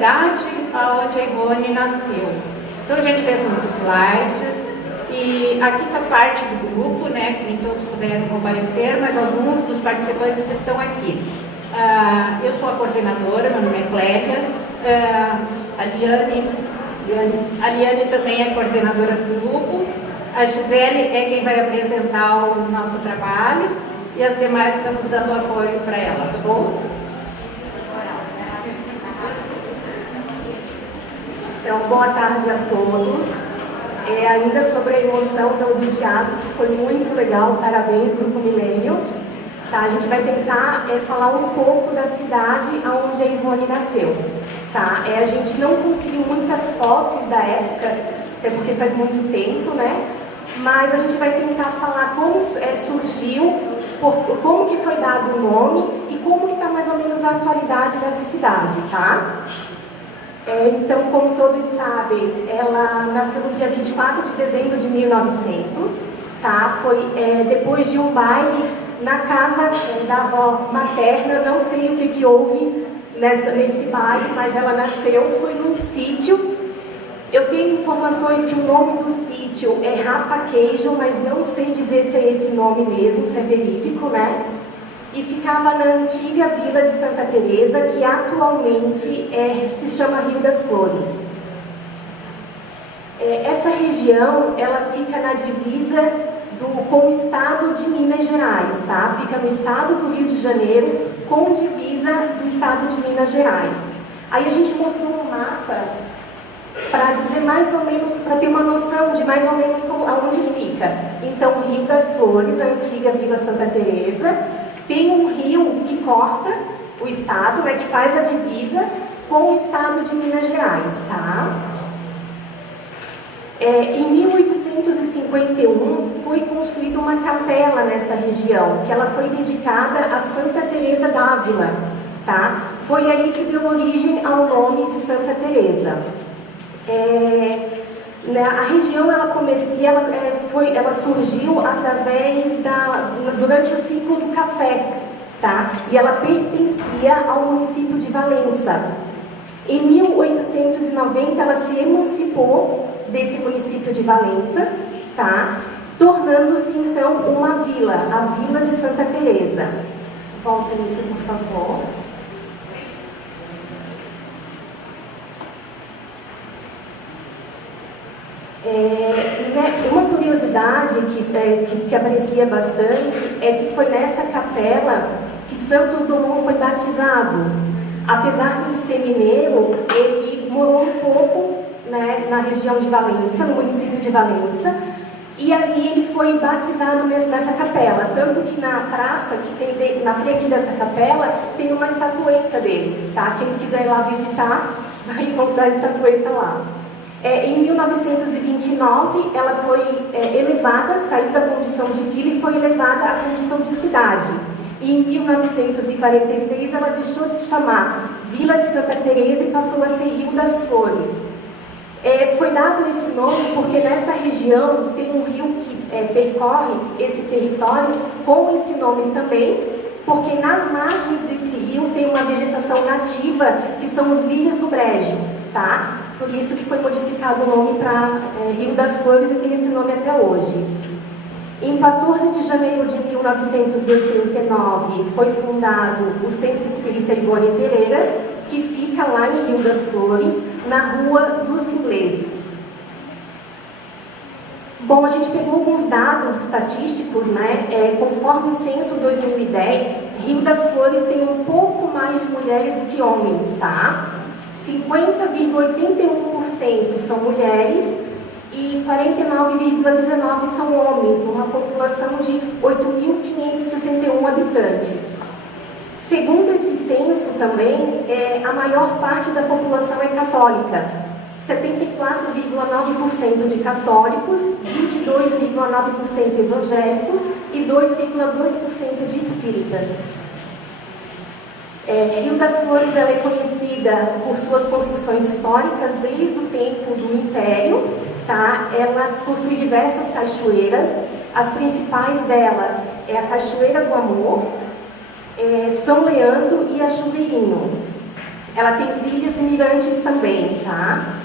cidade onde a Ivone nasceu. Então a gente fez uns slides e aqui está parte do grupo, né, que nem todos puderam comparecer, mas alguns dos participantes estão aqui. Eu sou a coordenadora, meu nome é Clélia, a Liane também é coordenadora do grupo, a Gisele é quem vai apresentar o nosso trabalho e as demais estamos dando apoio para ela, tá bom? Então, boa tarde a todos. Ainda sobre a emoção do teatro, que foi muito legal, parabéns, Grupo Milênio. Tá, a gente vai tentar falar um pouco da cidade onde a Ivone nasceu. Tá? A gente não conseguiu muitas fotos da época, até porque faz muito tempo, né? Mas a gente vai tentar falar como surgiu, como que foi dado o nome e como que está mais ou menos a atualidade dessa cidade, tá? Então, como todos sabem, ela nasceu no dia 24 de dezembro de 1900, tá? Foi depois de um baile na casa da avó materna, não sei o que houve nesse baile, mas ela nasceu, foi num sítio. Eu tenho informações que o nome do sítio é Rapaquejo, mas não sei dizer se é esse nome mesmo, se é verídico, né? E ficava na antiga vila de Santa Teresa, que atualmente se chama Rio das Flores. Essa região, ela fica na divisa com o estado de Minas Gerais, tá? Fica no estado do Rio de Janeiro, com divisa do estado de Minas Gerais. Aí a gente mostrou um mapa para dizer mais ou menos, para ter uma noção de mais ou menos aonde fica. Então, Rio das Flores, a antiga Vila Santa Teresa, tem um rio que corta o estado, né, que faz a divisa com o estado de Minas Gerais, tá? Em 1851 foi construída uma capela nessa região, que ela foi dedicada a Santa Teresa d'Ávila, tá? Foi aí que deu origem ao nome de Santa Teresa. A região ela surgiu durante o ciclo do café, tá? E ela pertencia ao município de Valença. Em 1890 ela se emancipou desse município de Valença, tá? Tornando-se então uma vila, a Vila de Santa Teresa. Volta nisso, por favor. Uma curiosidade que aprecia bastante é que foi nessa capela que Santos Dumont foi batizado. Apesar de ele ser mineiro, ele morou um pouco, né, na região de Valença, no município de Valença, e ali ele foi batizado nessa capela. Tanto que na praça, que tem na frente dessa capela, tem uma estatueta dele, tá? Quem quiser ir lá visitar, vai encontrar a estatueta lá. Em 1929, ela foi elevada, saiu da condição de vila e foi elevada à condição de cidade. E em 1943, ela deixou de se chamar Vila de Santa Teresa e passou a ser Rio das Flores. Foi dado esse nome porque nessa região tem um rio que percorre esse território com esse nome também, porque nas margens desse rio tem uma vegetação nativa, que são os lírios do brejo, tá? Por isso que foi modificado o nome para Rio das Flores e tem esse nome até hoje. Em 14 de janeiro de 1989 foi fundado o Centro Espírita Ivone Pereira, que fica lá em Rio das Flores, na Rua dos Ingleses. Bom, a gente pegou alguns dados estatísticos, né? Conforme o censo 2010, Rio das Flores tem um pouco mais de mulheres do que homens, tá? 50,81% são mulheres e 49,19% são homens, numa população de 8.561 habitantes. Segundo esse censo também, a maior parte da população é católica, 74,9% de católicos, 22,9% evangélicos e 2,2% de espíritas. Rio das Flores ela é conhecida por suas construções históricas desde o tempo do Império, tá? Ela possui diversas cachoeiras, as principais dela é a Cachoeira do Amor, São Leandro e a Chuveirinho. Ela tem trilhas e mirantes também, tá?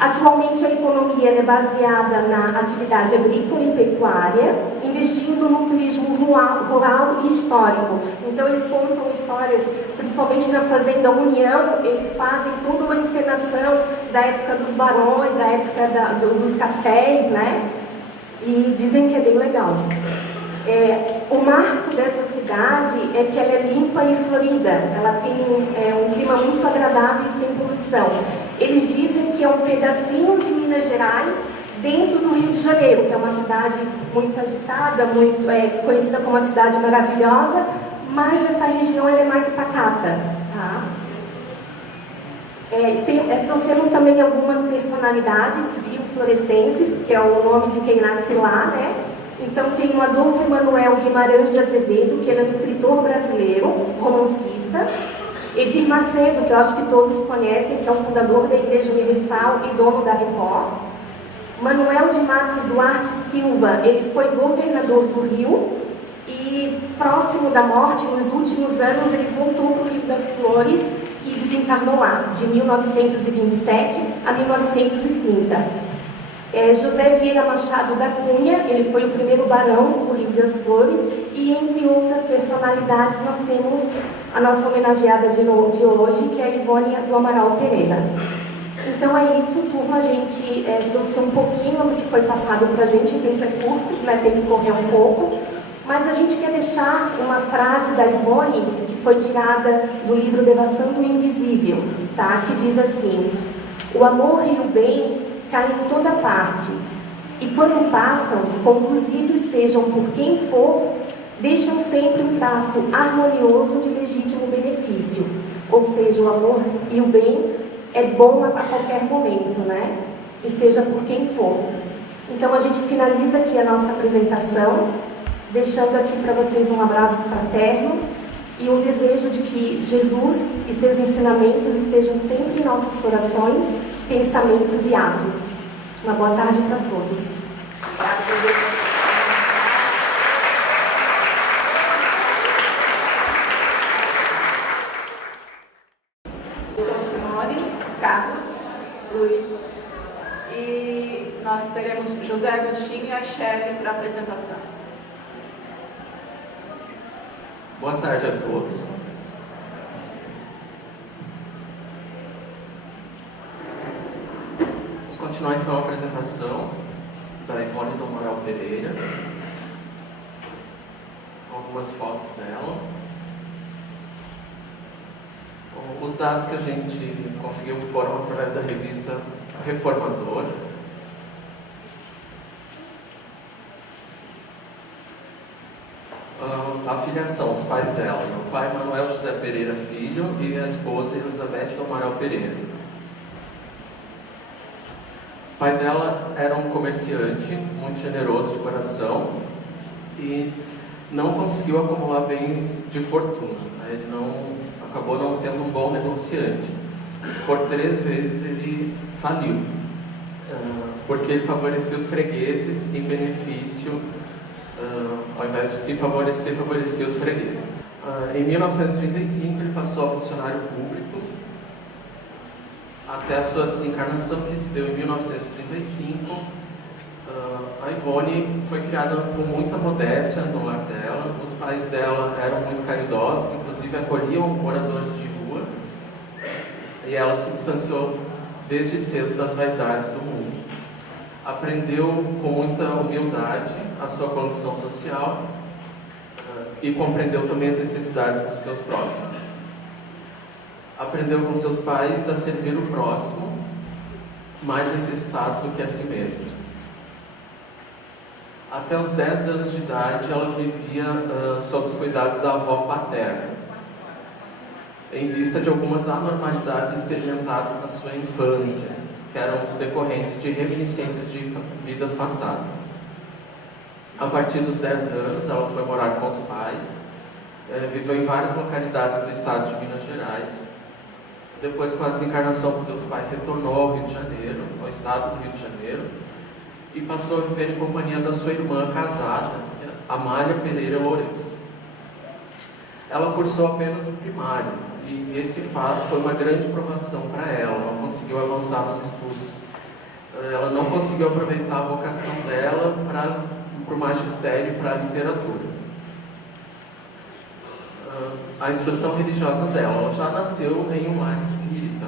Atualmente a economia é baseada na atividade agrícola e pecuária, investindo no turismo rural e histórico. Então eles contam histórias, principalmente na Fazenda União, eles fazem toda uma encenação da época dos barões, da época dos cafés, né? E dizem que é bem legal. O marco dessa cidade é que ela é limpa e florida, ela tem um clima muito agradável e sem poluição. Eles dizem que é um pedacinho de Minas Gerais dentro do Rio de Janeiro, que é uma cidade muito agitada, muito conhecida como uma cidade maravilhosa, mas essa região é mais pacata, tá? Trouxemos também algumas personalidades biofluorescentes, que é o nome de quem nasce lá, né? Então tem o Adolfo Manuel Guimarães de Azevedo, que ele é um escritor brasileiro, romancista. Edir Macedo, que eu acho que todos conhecem, que é o fundador da Igreja Universal e dono da Record. Manuel de Matos Duarte Silva, ele foi governador do Rio e próximo da morte, nos últimos anos, ele voltou para o Rio das Flores e desencarnou lá, de 1927 a 1930. José Vieira Machado da Cunha, ele foi o primeiro barão do Rio das Flores, e entre outras personalidades nós temos a nossa homenageada de hoje, que é a Ivone do Amaral Pereira. Então é isso, turma, a gente trouxe um pouquinho do que foi passado para a gente, o tempo é curto, né, tem que correr um pouco, mas a gente quer deixar uma frase da Ivone, que foi tirada do livro Devassando o Invisível, tá? Que diz assim: o amor e o bem caem em toda parte, e quando passam, conduzidos sejam por quem for, deixam sempre um traço harmonioso de legítimo benefício. Ou seja, o amor e o bem é bom a qualquer momento, né? E seja por quem for. Então a gente finaliza aqui a nossa apresentação, deixando aqui para vocês um abraço fraterno e um desejo de que Jesus e seus ensinamentos estejam sempre em nossos corações, pensamentos e atos. Uma boa tarde para todos. Eu sou Simone Carlos Luiz e nós teremos José Agostinho e a Shelly para a apresentação. Boa tarde a todos. Continuar então a apresentação da Ivone do Amaral Pereira, algumas fotos dela. Os dados que a gente conseguiu foram através da revista Reformador. A filiação, os pais dela: o pai Manuel José Pereira Filho e a esposa Elizabeth do Amaral Pereira. O pai dela era um comerciante muito generoso de coração e não conseguiu acumular bens de fortuna. Ele acabou não sendo um bom negociante. Por 3 vezes ele faliu, porque ele favorecia os fregueses em benefício, ao invés de se favorecer, favorecia os fregueses. Em 1935 ele passou a funcionário público, até a sua desencarnação, que se deu em 1935. A Ivone foi criada com muita modéstia no lar dela. Os pais dela eram muito caridosos, inclusive acolhiam moradores de rua, e ela se distanciou desde cedo das vaidades do mundo. Aprendeu com muita humildade a sua condição social e compreendeu também as necessidades dos seus próximos. Aprendeu com seus pais a servir o próximo, mais necessitado do que a si mesmo. Até os 10 anos de idade, ela vivia sob os cuidados da avó paterna, em vista de algumas anormalidades experimentadas na sua infância, que eram decorrentes de reminiscências de vidas passadas. A partir dos 10 anos, ela foi morar com os pais, viveu em várias localidades do estado de Minas Gerais. Depois, com a desencarnação de seus pais, retornou ao Rio de Janeiro, ao estado do Rio de Janeiro, e passou a viver em companhia da sua irmã casada, Amália Pereira Lourenço. Ela cursou apenas o primário E esse fato foi uma grande provação para ela, não conseguiu avançar nos estudos. Ela não conseguiu aproveitar a vocação dela para o magistério e para a literatura. A instrução religiosa dela, ela já nasceu em um lar espírita,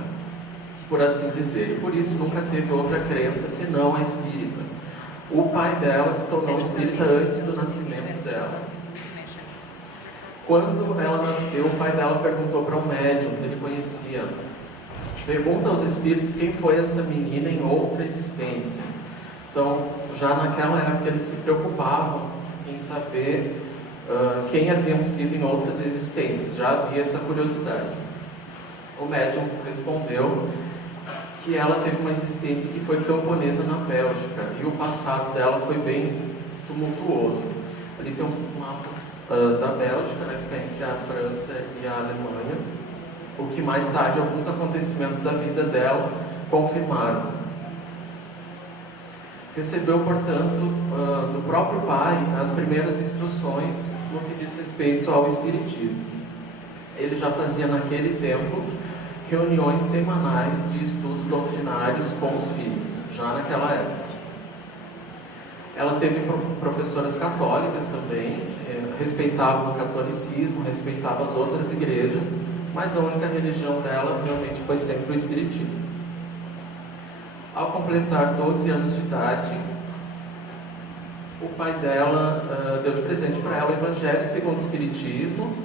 por assim dizer, e por isso nunca teve outra crença senão a espírita. O pai dela se tornou espírita antes do nascimento dela. Quando ela nasceu, o pai dela perguntou para um médium que ele conhecia: pergunta aos espíritos quem foi essa menina em outra existência. Então, já naquela época eles se preocupavam em saber quem haviam sido em outras existências, já havia essa curiosidade. O médium respondeu que ela teve uma existência que foi camponesa na Bélgica, e o passado dela foi bem tumultuoso. Ali tem um mapa da Bélgica, né, fica entre a França e a Alemanha, o que mais tarde alguns acontecimentos da vida dela confirmaram. Recebeu, portanto, do próprio pai as primeiras instruções no que diz respeito ao espiritismo. Ele já fazia naquele tempo reuniões semanais de estudos doutrinários com os filhos, já naquela época. Ela teve professoras católicas também, respeitava o catolicismo, respeitava as outras igrejas, mas a única religião dela realmente foi sempre o espiritismo. Ao completar 12 anos de idade, o pai dela deu de presente para ela o Evangelho segundo o Espiritismo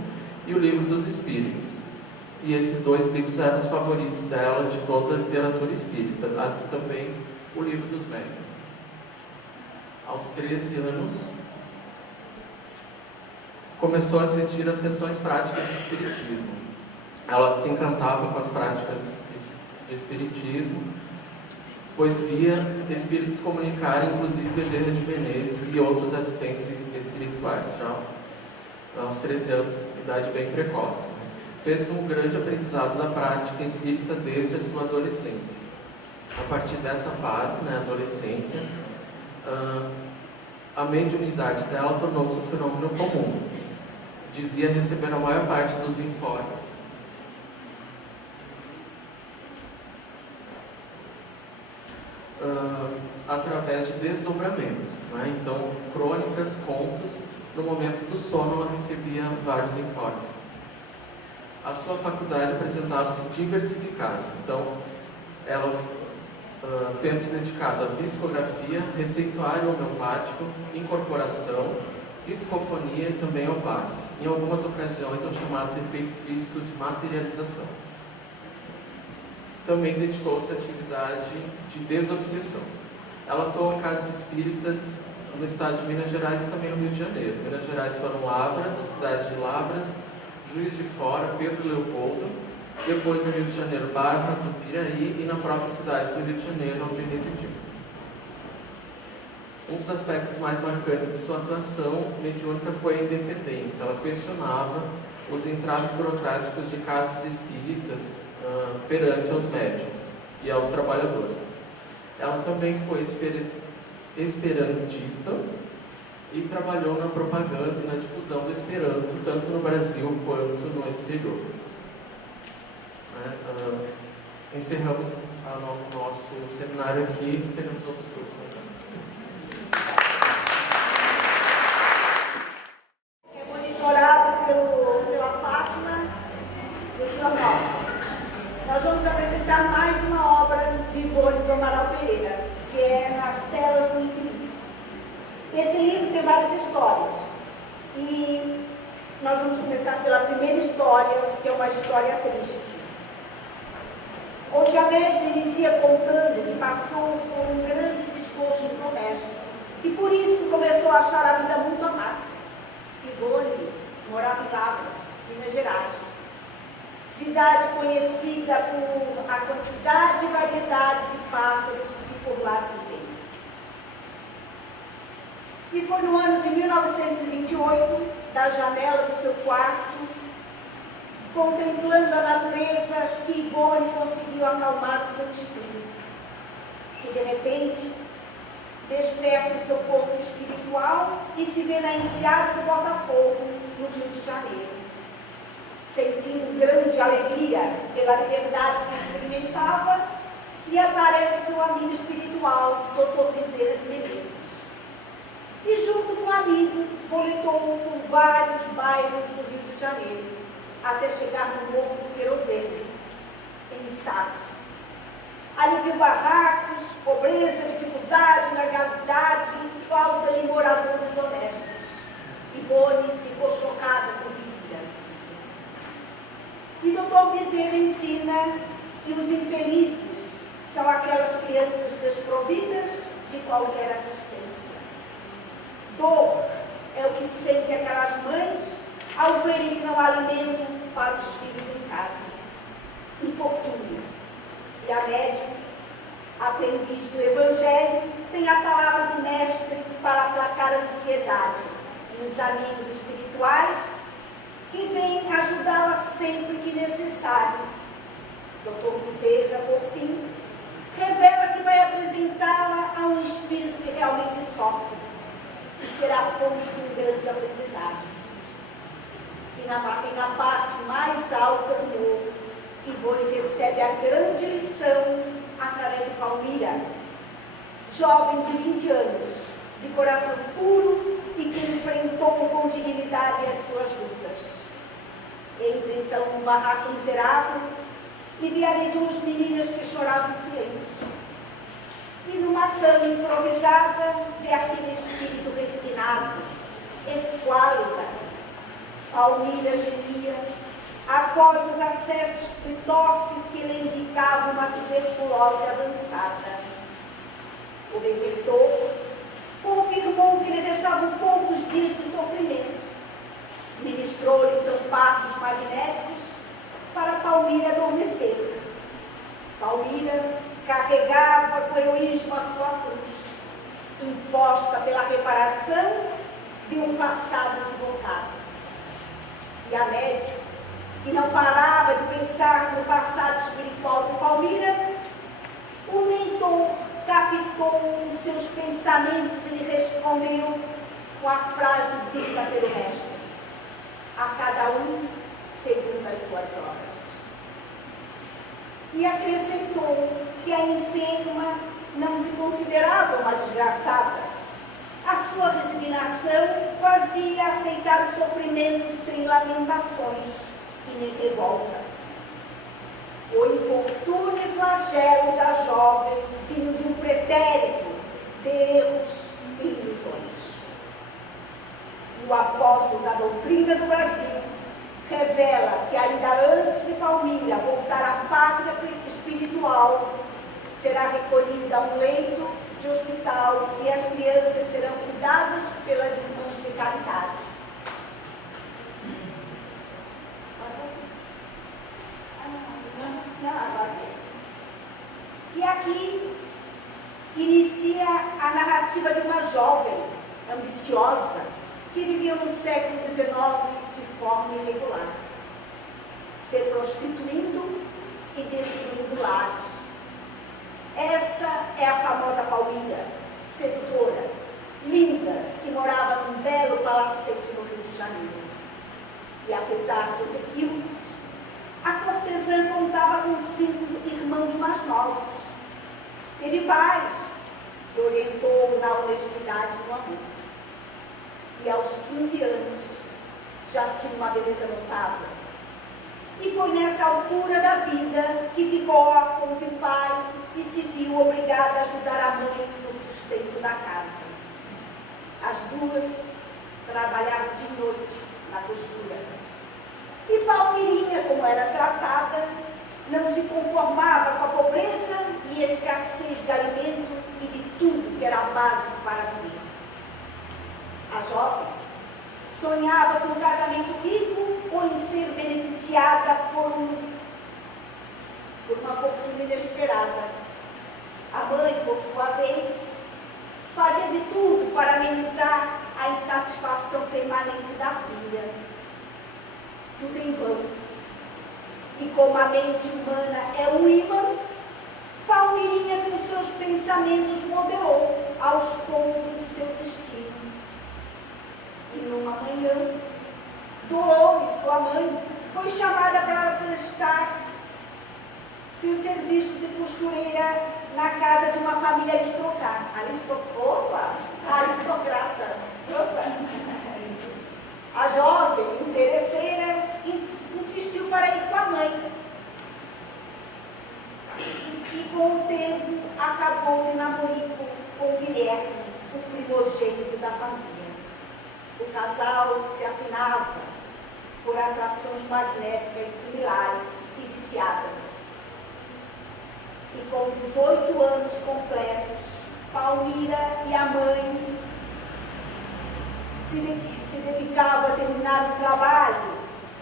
e o Livro dos Espíritos. E esses dois livros eram os favoritos dela de toda a literatura espírita, assim também o Livro dos Médiuns. Aos 13 anos, começou a assistir às sessões práticas de espiritismo. Ela se encantava com as práticas de espiritismo, pois via espíritos comunicarem, inclusive Bezerra de Menezes e outros assistentes espirituais, já aos 13 anos, idade bem precoce. Fez um grande aprendizado da prática espírita desde a sua adolescência. A partir dessa fase, adolescência, a mediunidade dela tornou-se um fenômeno comum. Dizia receber a maior parte dos informes. Através de desdobramentos, Então, crônicas, contos. No momento do sono, ela recebia vários informes. A sua faculdade apresentava-se diversificada. Então, ela tendo se dedicado à psicografia, receituário homeopático, incorporação, psicofonia e também ao passe. Em algumas ocasiões, são chamados efeitos físicos de materialização. Também dedicou-se à atividade de desobsessão. Ela atuou em casas espíritas no estado de Minas Gerais e também no Rio de Janeiro. Minas Gerais foram Lavra, a cidade de Lavras, Juiz de Fora, Pedro Leopoldo, depois no Rio de Janeiro, Barra, do Piraí e na própria cidade do Rio de Janeiro, onde residiu. Um dos aspectos mais marcantes de sua atuação mediúnica foi a independência. Ela questionava os entraves burocráticos de casas espíritas perante aos médicos e aos trabalhadores. Ela também foi esperantista e trabalhou na propaganda e na difusão do Esperanto, tanto no Brasil quanto no exterior. Encerramos o nosso seminário aqui e teremos outros cursos. É monitorado pela Fátima e o Sr. Nova. Nós vamos apresentar mais uma obra de Ivone do Amaral Pereira, que é Nas Telas do Infinito. Esse livro tem várias histórias. E nós vamos começar pela primeira história, que é uma história triste. Onde a médium inicia contando que passou por um grande desgosto doméstico e por isso começou a achar a vida muito amarga. Ivone morava em Lavras, Minas Gerais. Cidade conhecida por a quantidade e variedade de pássaros que por lá vivem. E foi no ano de 1928, da janela do seu quarto, contemplando a natureza, que Ivone conseguiu acalmar o seu espírito. Que de repente desperta seu corpo espiritual e se vê na enseada do Botafogo, no Rio de Janeiro. sentindo grande alegria pela liberdade que experimentava, e aparece seu amigo espiritual, Dr. Bezerra de Menezes. E junto com o amigo, boletou por vários bairros do Rio de Janeiro, até chegar no Morro do Querosene, em Estácio. Ali viu barracos, pobreza, dificuldade, ilegalidade e falta de moradores honestos. E Boni ficou chocada com o que via. E Dr. Bezerra ensina que os infelizes são aquelas crianças desprovidas de qualquer assistência. Dor é o que sente aquelas mães ao verem que não há alimento para os filhos em casa. Infortúnio. E a médium, aprendiz do Evangelho, tem a palavra do Mestre para aplacar a ansiedade e os amigos espirituais que vêm ajudá-la sempre que necessário. Dr. Bezerra, por fim, revela que vai apresentá-la a um espírito que realmente sofre e será fonte de um grande aprendizado. E na parte mais alta do morro, Ivone recebe a grande lição através de Palmira, jovem de 20 anos, de coração puro e que enfrentou com dignidade as suas lutas. Entra então num barraco miserável e vê ali duas meninas que choravam em silêncio. E numa cama improvisada vê aquele espírito resignado, esquálida. Palmira gemia após os acessos de tosse que lhe indicavam uma tuberculose avançada. O benfeitor confirmou que lhe deixavam poucos dias de sofrimento. Ministrou-lhe então passos magnéticos para Palmira adormecer. Palmira carregava com heroísmo a sua cruz, imposta pela reparação de um passado equivocado. E a médium, que não parava de pensar no passado espiritual de Palmira, o mentor captou os seus pensamentos e lhe respondeu com a frase dita pelo mestre: a cada um segundo as suas obras. E acrescentou que a enferma não se considerava uma desgraçada. A sua resignação fazia aceitar o sofrimento sem lamentações e nem revolta. O infortúnio e flagelo da jovem vinha de um pretérito de erros e ilusões. E o apóstolo da doutrina do Brasil revela que ainda antes de Palmira voltar à pátria espiritual, será recolhida a um leito de hospital e as crianças serão cuidadas pelas irmãs de caridade. E aqui inicia a narrativa de uma jovem ambiciosa que viveu no século XIX de forma irregular, se prostituindo e destruindo lares. Essa é a famosa Palmira, sedutora, linda, que morava num belo palacete no Rio de Janeiro. E apesar dos equívocos, a cortesã contava com 5 irmãos mais novos. Teve pais que orientou na honestidade e no amor. E aos 15 anos já tinha uma beleza notável. E foi nessa altura da vida que ficou órfã de pai e se viu obrigada a ajudar a mãe no sustento da casa. As duas trabalhavam de noite na costura. E Palmirinha, como era tratada, não se conformava com a pobreza e escassez de alimento e de tudo que era básico para viver. A jovem sonhava com um casamento rico ou em ser beneficiada por uma fortuna inesperada. A mãe, por sua vez, fazia de tudo para amenizar a insatisfação permanente da filha. Tudo em vão. E como a mente humana é um imã, Palmirinha, com seus pensamentos, modelou aos poucos o seu destino. E numa manhã, Dolores, sua mãe, foi chamada aristocrata. Opa. A jovem interesseira insistiu para ir com a mãe. E com o tempo acabou de namorico com o Guilherme, o primogênito da família. O casal se afinava por atrações magnéticas similares e viciadas. E com 18 anos completos, Palmira e a mãe se dedicavam a terminar o trabalho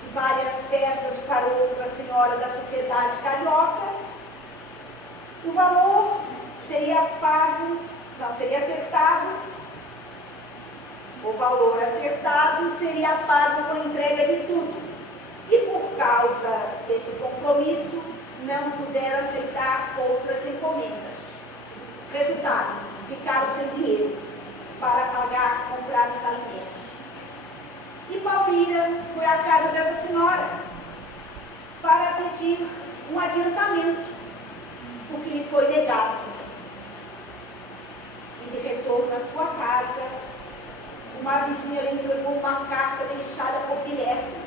de várias peças para outra senhora da sociedade carioca. O valor seria pago, não, seria acertado. O valor acertado seria pago com a entrega de tudo. E por causa desse compromisso, não puderam aceitar outras encomendas. Resultado, ficaram sem dinheiro para comprar os alimentos. E Palmira foi à casa dessa senhora para pedir um adiantamento, o que lhe foi negado. E de retorno à sua casa, uma vizinha lhe entregou uma carta deixada por Guilherme,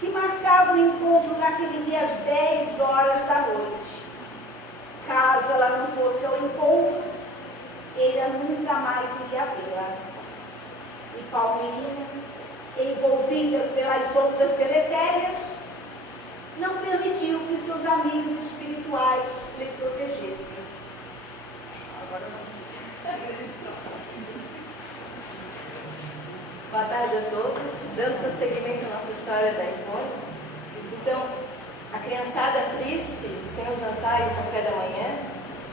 que marcava o encontro naquele dia às 10 horas da noite. Caso ela não fosse ao encontro, ele nunca mais iria vê-la. E Palmeirinha, envolvida pelas ondas deletérias, não permitiu que seus amigos espirituais lhe protegessem. Boa tarde a todos. Dando prosseguimento à nossa história da Ivone. Então, a criançada triste, sem o jantar e o café da manhã,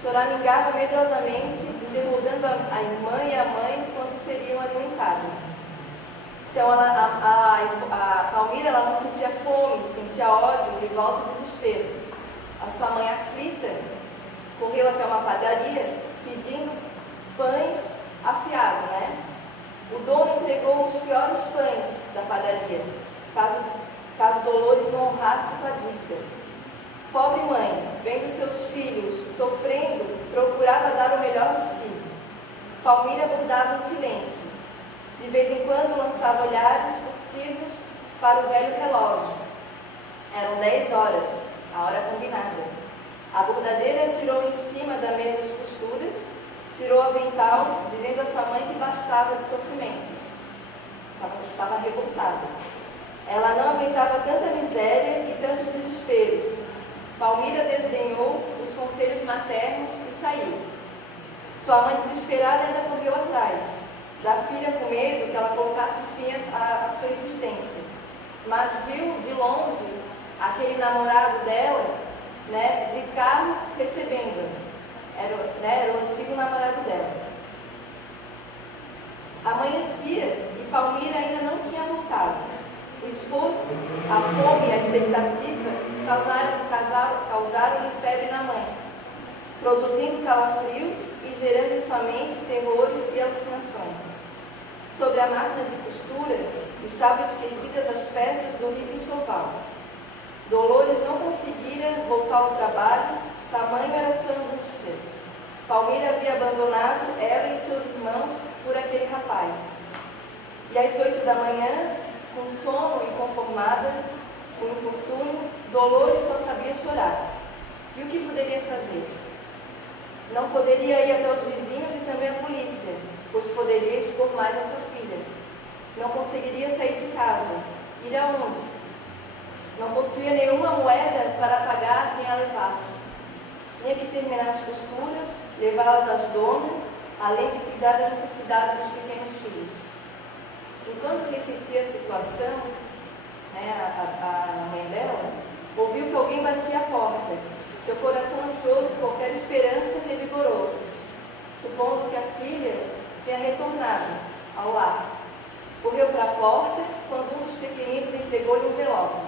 choramingava medrosamente, interrogando a irmã e a mãe quando seriam alimentados. Então, a Palmira ela não sentia fome, sentia ódio, revolta e desespero. A sua mãe aflita correu até uma padaria pedindo pães afiados, né? O dono entregou os piores pães da padaria, caso Dolores não honrasse com a dívida. Pobre mãe, vendo seus filhos sofrendo, procurava dar o melhor de si. Palmira abordava em silêncio. De vez em quando lançava olhares furtivos para o velho relógio. Eram 10 horas, a hora combinada. A bordadeira tirou em cima da mesa as costuras, tirou o avental, dizendo à sua mãe que bastava de sofrimentos. Estava revoltada. Ela não aguentava tanta miséria e tantos desesperos. Palmira desdenhou os conselhos maternos e saiu. Sua mãe, desesperada, ainda correu atrás da filha com medo que ela colocasse fim à sua existência. Mas viu de longe aquele namorado dela, né, de carro recebendo-a. Era o antigo namorado dela. Amanhecia e Palmira ainda não tinha voltado. O esforço, a fome e a expectativa causaram-lhe febre na mãe, produzindo calafrios e gerando em sua mente terrores e alucinações. Sobre a máquina de costura estavam esquecidas as peças do rico enxoval. Dolores não conseguira voltar ao trabalho, tamanho era sua angústia. Palmira havia abandonado ela e seus irmãos por aquele rapaz. E às 8 da manhã, com sono e conformada, com infortúnio, Dolores só sabia chorar. E o que poderia fazer? Não poderia ir até os vizinhos e também a polícia, pois poderia expor mais a sua filha. Não conseguiria sair de casa. Ir aonde? Não possuía nenhuma moeda para pagar quem a levasse. Tinha que terminar as costuras, levá-las às donas, além de cuidar da necessidade dos pequenos filhos. Enquanto refletia a situação, a mãe dela ouviu que alguém batia a porta. Seu coração ansioso por qualquer esperança revigorou-se, supondo que a filha tinha retornado ao lar. Correu para a porta quando um dos pequeninos entregou-lhe um envelope,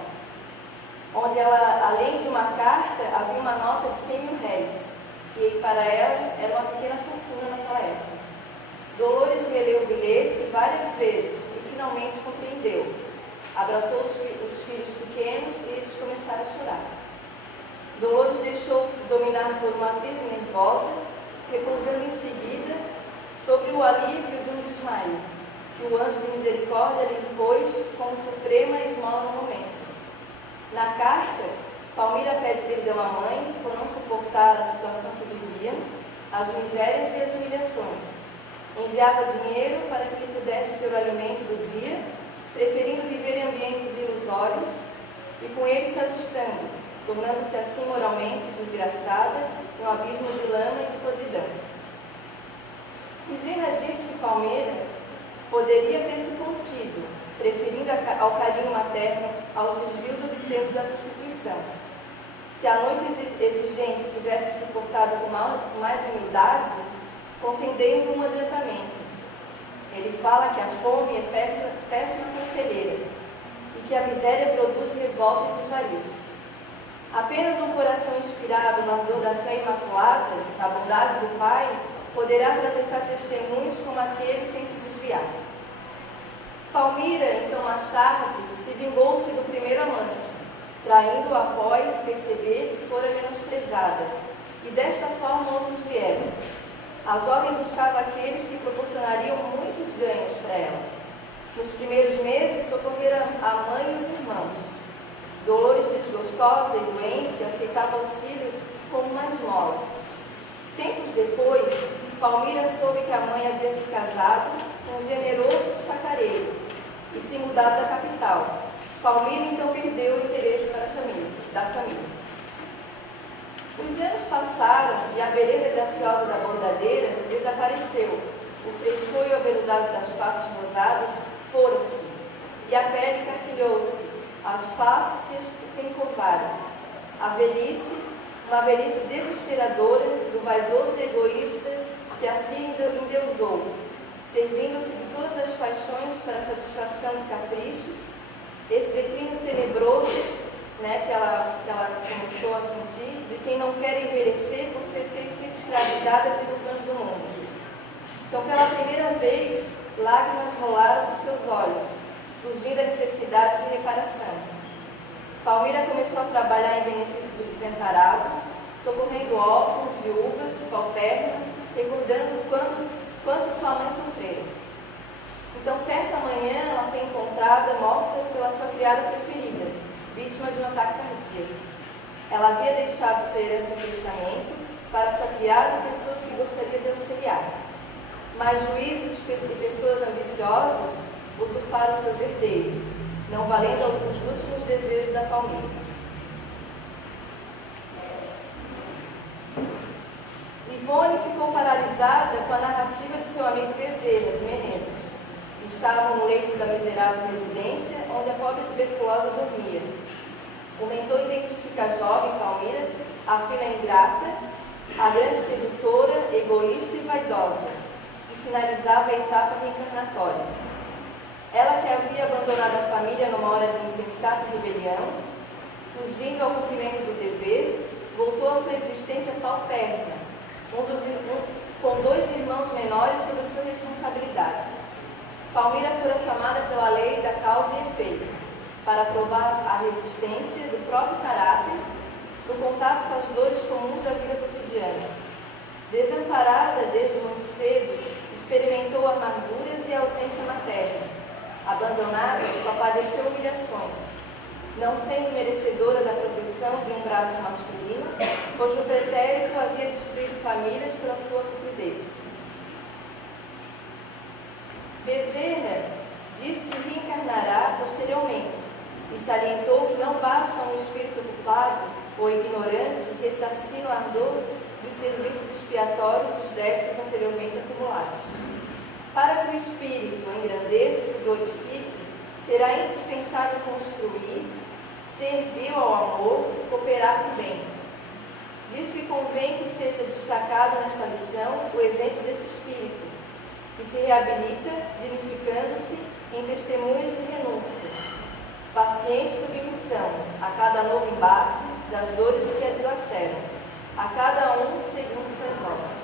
onde ela, além de uma carta, havia uma nota de 100 mil réis, que para ela era uma pequena fortuna naquela época. Dolores releu o bilhete várias vezes e finalmente compreendeu. Abraçou os filhos pequenos e eles começaram a chorar. Dolores deixou-se dominar por uma crise nervosa, repousando o alívio de um desmaio, que o anjo de misericórdia lhe impôs como suprema esmola no momento. Na carta, Palmira pede perdão à mãe por não suportar a situação que viviam, as misérias e as humilhações. Enviava dinheiro para que ele pudesse ter o alimento do dia, preferindo viver em ambientes ilusórios e com ele se ajustando, tornando-se assim moralmente desgraçada em um abismo de lama e de podridão. Bezerra diz que Palmira poderia ter se contido, preferindo ao carinho materno aos desvios obscenos da prostituição. Se a noite exigente tivesse se portado com mais humildade, concedendo um adiantamento. Ele fala que a fome é péssima conselheira e que a miséria produz revolta e desvarios. Apenas um coração inspirado no ardor da fé imaculada, na bondade do Pai, poderá atravessar testemunhos como aquele sem se desviar. Palmira, então, mais tarde, se vingou-se do primeiro amante, traindo-o após perceber que fora menosprezada, e desta forma outros vieram. A jovem buscava aqueles que proporcionariam muitos ganhos para ela. Nos primeiros meses, socorrera a mãe e os irmãos. Dolores desgostosa e doente, aceitava auxílio como uma esmola. Tempos depois, Palmira soube que a mãe havia se casado com um generoso chacareiro e se mudado da capital. Palmira então perdeu o interesse da família. Os anos passaram e a beleza graciosa da bordadeira desapareceu. O frescor e o aveludado das faces rosadas foram-se, e a pele carquilhou-se, as faces se encovaram. A velhice, uma velhice desesperadora do vaidoso e egoísta que assim endeusou, servindo-se de todas as paixões para a satisfação de caprichos, esse declínio tenebroso, que ela começou a sentir, de quem não quer envelhecer por ter sido escravizada às ilusões do mundo. Então, pela primeira vez, lágrimas rolaram dos seus olhos, surgindo a necessidade de reparação. Palmira começou a trabalhar em benefício dos desamparados, socorrendo órfãos, viúvas, paupérrimos, recordando quanto sua mãe sofreu. Então, certa manhã, ela foi encontrada morta pela sua criada preferida, vítima de um ataque cardíaco. Ela havia deixado sua herança em testamento para sua criada e pessoas que gostaria de auxiliar. Mas juízes e pessoas ambiciosas usurparam seus herdeiros, não valendo alguns últimos desejos da Palmira. Ivone ficou paralisada com a narrativa de seu amigo Bezerra, de Menezes. Estavam no leito da miserável residência, onde a pobre tuberculosa dormia. O mentor identifica a jovem Palmira, a filha ingrata, a grande sedutora, egoísta e vaidosa, que finalizava a etapa reencarnatória. Ela que havia abandonado a família numa hora de insensata rebelião, fugindo ao cumprimento do dever, voltou à sua existência paupérrima, com 2 irmãos menores sob a sua responsabilidade. Palmira fora chamada pela lei da causa e efeito, para provar a resistência do próprio caráter no contato com as dores comuns da vida cotidiana. Desamparada desde muito cedo, experimentou amarguras e ausência materna. Abandonada, só padeceu humilhações, não sendo merecedora da proteção de um braço masculino, cujo pretérito havia destruído famílias pela sua cupidez. Bezerra diz que reencarnará posteriormente e salientou que não basta um espírito ocupado ou ignorante ressarcir no ardor dos serviços expiatórios dos débitos anteriormente acumulados. Para que o espírito engrandeça e se glorifique, será indispensável construir, servir ao amor e cooperar com o bem. Diz que convém que seja destacado nesta lição o exemplo desse espírito, que se reabilita, dignificando-se em testemunhos de renúncia, paciência e submissão a cada novo embate das dores que a dilaceram, a cada um segundo suas obras.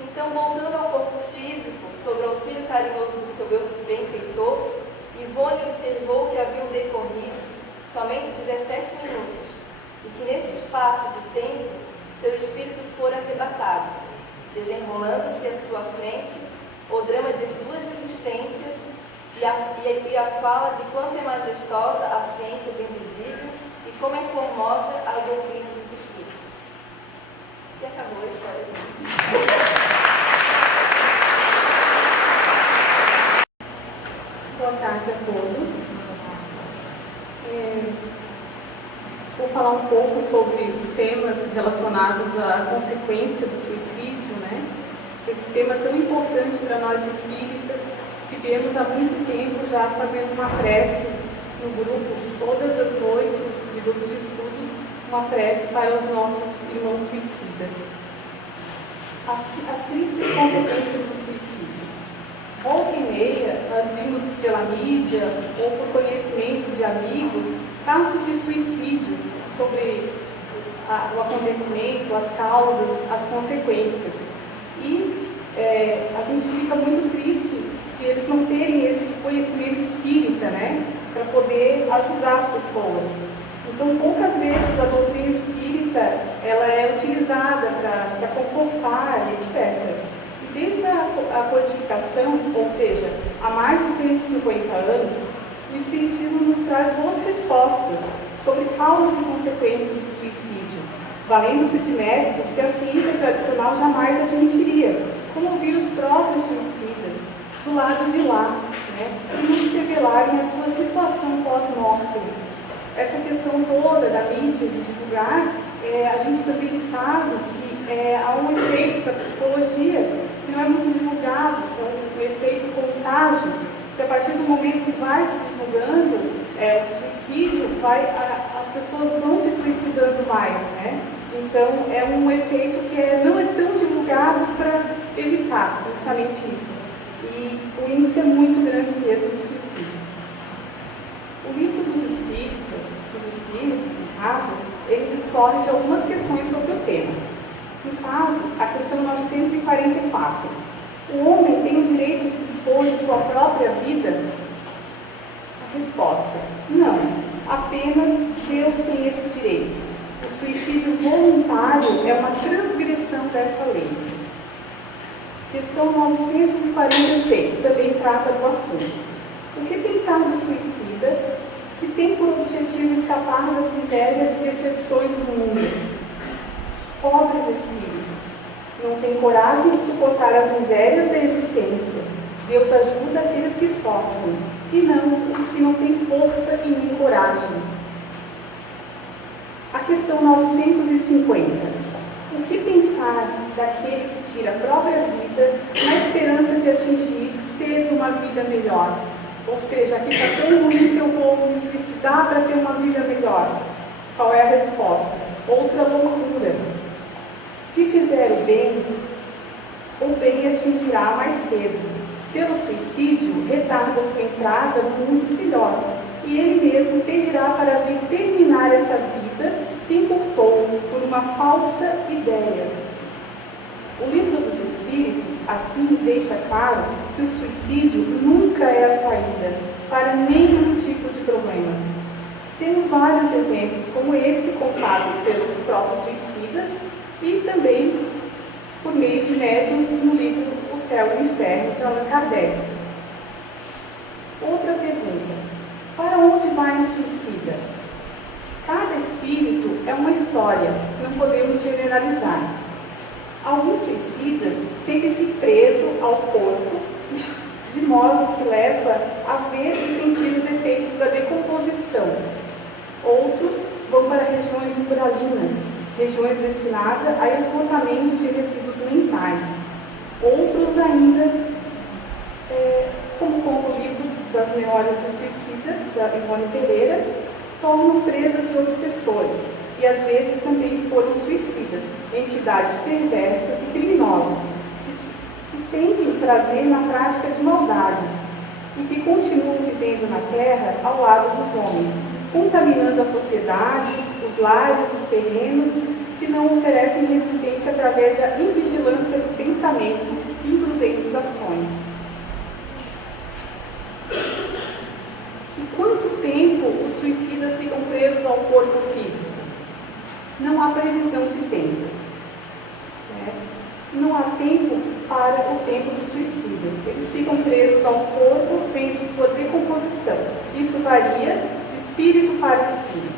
Então, voltando ao corpo físico, sob o auxílio carinhoso do seu benfeitor, Ivone observou que haviam decorrido somente 17 minutos e que nesse espaço de tempo seu espírito fora arrebatado. desenrolando-se à sua frente o drama de duas existências e a fala de quanto é majestosa a ciência do invisível e como é formosa a doutrina dos espíritos. E acabou a história disso. Boa tarde a todos. Vou falar um pouco sobre os temas relacionados à consequência do suicídio, né? Esse tema tão importante para nós espíritas, que viemos há muito tempo já fazendo uma prece no grupo, todas as noites, de grupos de estudos, uma prece para os nossos irmãos suicidas. As tristes consequências do suicídio. Volta e meia, nós vimos pela mídia ou por conhecimento de amigos casos de suicídio sobre o acontecimento, as causas, as consequências. E a gente fica muito triste de eles não terem esse conhecimento espírita, né, para poder ajudar as pessoas. Então, poucas vezes a doutrina espírita ela é utilizada para confortar, etc. E desde a codificação, ou seja, há mais de 150 anos, o Espiritismo nos traz boas respostas sobre causas e consequências do suicídio, valendo-se de métodos que a ciência tradicional jamais admitiria, como ouvir os próprios suicidas do lado de lá, né, e nos revelarem a sua situação pós-morte. Essa questão toda da mídia, de divulgar, a gente também sabe que há um efeito da psicologia que não é muito divulgado, um efeito contágio, que a partir do momento que vai se divulgando o suicídio, as pessoas vão se suicidando mais, né? Então, é um efeito que não é tão divulgado para evitar justamente isso. E o índice é muito grande mesmo de suicídio. O livro dos espíritos, no caso, ele discorre de algumas questões sobre o tema. No caso, a questão 944. O homem tem o direito de dispor de sua própria vida? A resposta: não. Apenas Deus tem esse direito. O suicídio voluntário é uma transgressão dessa lei. Questão 946 também trata do assunto. O que pensar do suicida que tem por objetivo escapar das misérias e decepções do mundo? Pobres espíritos, não têm coragem de suportar as misérias da existência. Deus ajuda aqueles que sofrem, e não os que não têm força e nem coragem. A questão 950. O que pensar daquele que tira a própria vida na esperança de atingir cedo uma vida melhor? Ou seja, aqui está tão ruim que eu vou me suicidar para ter uma vida melhor. Qual é a resposta? Outra loucura. Se fizer o bem atingirá mais cedo. Pelo suicídio, retarda sua entrada no mundo melhor, e ele mesmo pedirá para vir terminar essa vida que encurtou por uma falsa ideia. O livro dos Espíritos, assim, deixa claro que o suicídio nunca é a saída para nenhum tipo de problema. Temos vários exemplos como esse contados pelos próprios suicidas e também por meio de médiuns no livro O Céu e o Inferno, de Allan Kardec. Outra pergunta: para onde vai um suicida? Cada espírito é uma história, não podemos generalizar. Alguns suicidas sentem-se presos ao corpo, de modo que leva a ver e sentir os efeitos da decomposição. Outros vão para regiões umbralinas, regiões destinadas a esgotamento de resíduos mentais. Outros ainda, como conta o livro das Memórias do Suicida, da Ivone Pereira, tornam presas de obsessores e às vezes também foram suicidas, entidades perversas e criminosas, se sentem prazer na prática de maldades e que continuam vivendo na terra ao lado dos homens, contaminando a sociedade, os lares, os terrenos, que não oferecem resistência através da invigilância do pensamento e imprudentes ações. E quanto tempo os suicidas ficam presos ao corpo físico? Não há previsão de tempo. não há tempo para o tempo dos suicidas. Eles ficam presos ao corpo, vendo sua decomposição. Isso varia de espírito para espírito.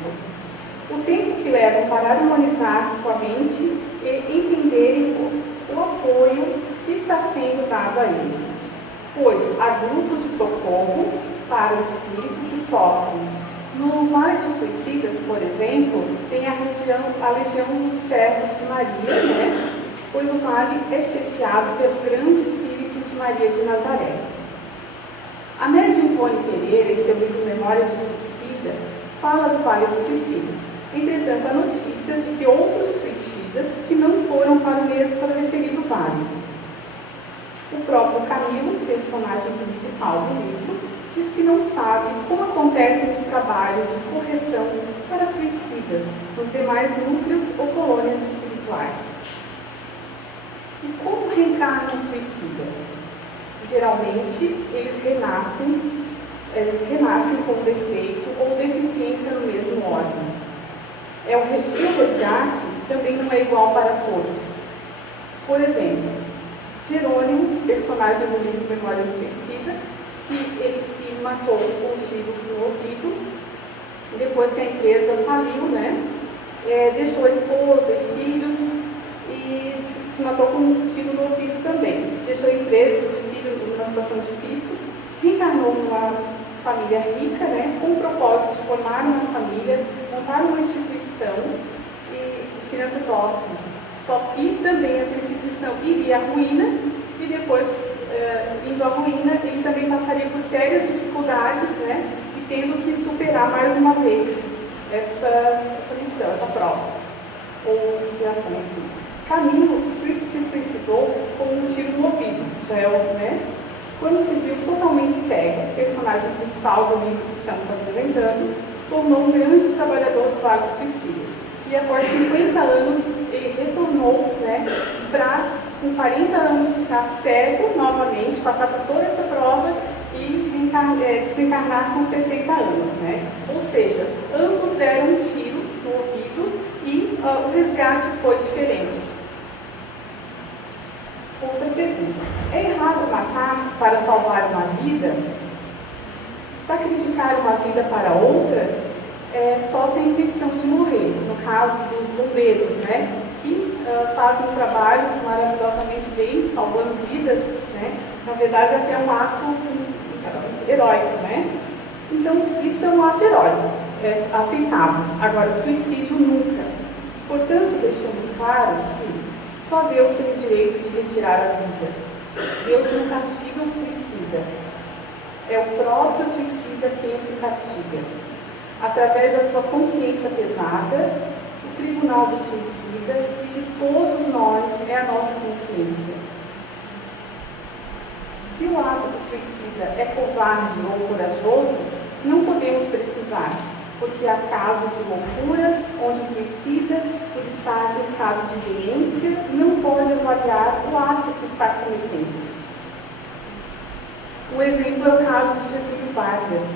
O tempo que levam para harmonizar sua mente e entenderem o apoio que está sendo dado a ele. Pois há grupos de socorro para o espírito que sofrem. No Vale dos Suicidas, por exemplo, tem a Legião dos Servos de Maria, né? Pois o vale é chefiado pelo grande espírito de Maria de Nazaré. A médium Ivone Pereira, em seu livro Memórias de Suicida, fala do Vale dos Suicidas. Entretanto, há notícias de que outros suicidas que não foram para o referido vale. O próprio Camilo, personagem principal do livro, diz que não sabe como acontecem os trabalhos de correção para suicidas nos demais núcleos ou colônias espirituais. E como reencarna um suicida? Geralmente, eles renascem com defeito ou deficiência no mesmo órgão. O resgate também não é igual para todos. Por exemplo, Jerônimo, personagem do livro Memória do Suicida, que ele se matou com um tiro no ouvido, depois que a empresa faliu, né? Deixou a esposa e filhos e se matou com um tiro no ouvido também. Deixou a empresa e filhos numa situação difícil, reencarnou numa família rica, né? Com o propósito de formar uma família, montar uma instituição de crianças órfãs. Só que também essa instituição iria à ruína e depois, indo à ruína, ele também passaria por sérias dificuldades, né? E tendo que superar mais uma vez essa missão, essa prova, ou inspiração, enfim. Camilo se suicidou com um tiro no ouvido, né? Quando se viu totalmente cego, o personagem principal do livro que estamos apresentando, tornou um grande trabalhador do Vale dos Suicidas. E após 50 anos, ele retornou, né, para, com 40 anos, ficar cego novamente, passar por toda essa prova e desencarnar com 60 anos. Né? Ou seja, ambos deram um tiro no ouvido e o resgate foi diferente. Outra pergunta. É errado matar-se para salvar uma vida? Sacrificar uma vida para outra? Só sem intenção de morrer, no caso dos bombeiros, né, que fazem um trabalho maravilhosamente bem, salvando vidas, né, na verdade até um ato heróico, né. Então, isso é um ato heróico, é aceitável. Agora, suicídio nunca. Portanto, deixamos claro que só Deus tem o direito de retirar a vida. Deus não castiga o suicida. É o próprio suicida quem se castiga. Através da sua consciência pesada, o tribunal do suicida e de todos nós é a nossa consciência. Se o ato do suicida é covarde ou corajoso, não podemos precisar, porque há casos de loucura onde o suicida, por estar em estado de demência, não pode avaliar o ato que está cometendo. O exemplo é o caso de Getúlio Vargas,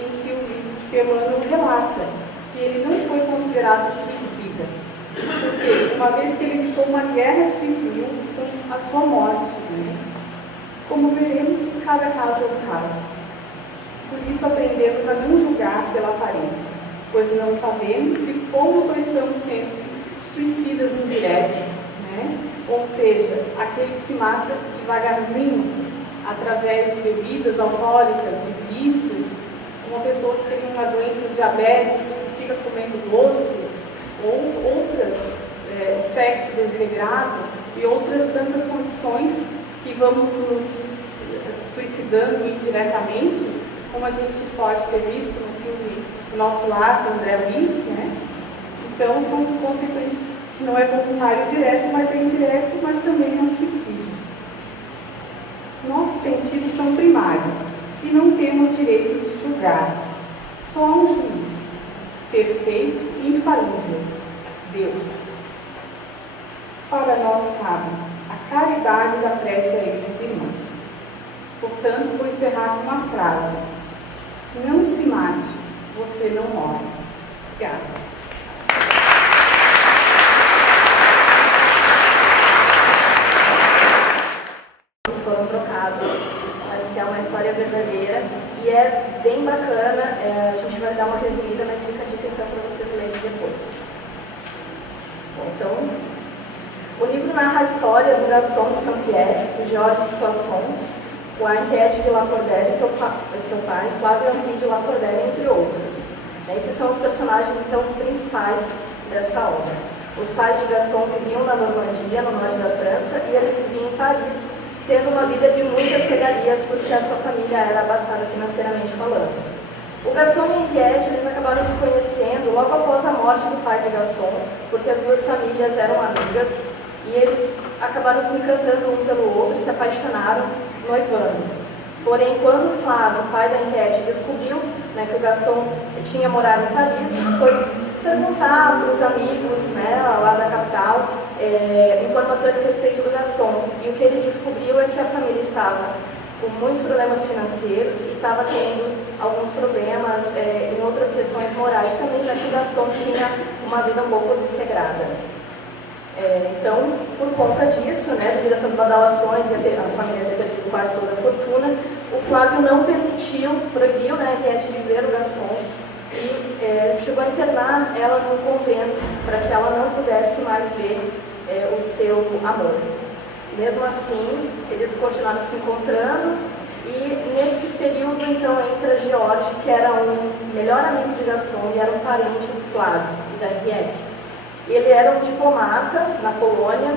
em que o livro de Emmanuel relata que ele não foi considerado suicida, porque uma vez que ele evitou uma guerra civil com a sua morte, né? Como veremos, cada caso é um caso. Por isso aprendemos a não julgar pela aparência, pois não sabemos se fomos ou estamos sendo suicidas indiretos, né? Ou seja, aquele que se mata devagarzinho, através de bebidas alcoólicas, de vícios, uma pessoa que tem uma doença de diabetes e fica comendo doce, ou outras, sexo desregrado e outras tantas condições que vamos nos suicidando indiretamente, como a gente pode ter visto no filme Nosso Lar, do André Luiz, né? Então, são consequências que não é voluntário direto, mas é indireto, mas também é um suicídio. Nossos sentidos são primários e não temos direitos de julgar. Só há um juiz, perfeito e infalível, Deus. Para nós cabe a caridade da prece a esses irmãos. Portanto, vou encerrar com uma frase: não se mate, você não morre. Obrigada. livro narra a história do Gaston de Saint-Pierre, do Georges de Soissons, com a Henriette de Lacordaire e seu pai, Flávio Henri de Lacordaire, entre outros. Esses são os personagens, então, principais dessa obra. Os pais de Gaston viviam na Normandia, no norte da França, e ele vivia em Paris, tendo uma vida de muitas regalias, porque a sua família era abastada financeiramente falando. O Gaston e a Henriette, eles acabaram se conhecendo logo após a morte do pai de Gaston, porque as duas famílias eram amigas, e eles acabaram se encantando um pelo outro e se apaixonaram, noivando. Porém, quando Flávio, o pai da Henriette, descobriu, né, que o Gaston tinha morado em Paris, foi perguntar para os amigos, né, lá da capital, informações a respeito do Gaston. E o que ele descobriu é que a família estava com muitos problemas financeiros e estava tendo alguns problemas em outras questões morais também, já que o Gaston tinha uma vida um pouco desregrada. Então, por conta disso, né, devido a essas badalações e a família ter perdido quase toda a fortuna, o Flávio não proibiu, né, a Henriette de ver o Gaston e chegou a internar ela num convento para que ela não pudesse mais ver o seu amor. Mesmo assim, eles continuaram se encontrando e nesse período, então, entra Georges, que era um melhor amigo de Gaston e era um parente do Flávio e da Henriette. Ele era um diplomata na Polônia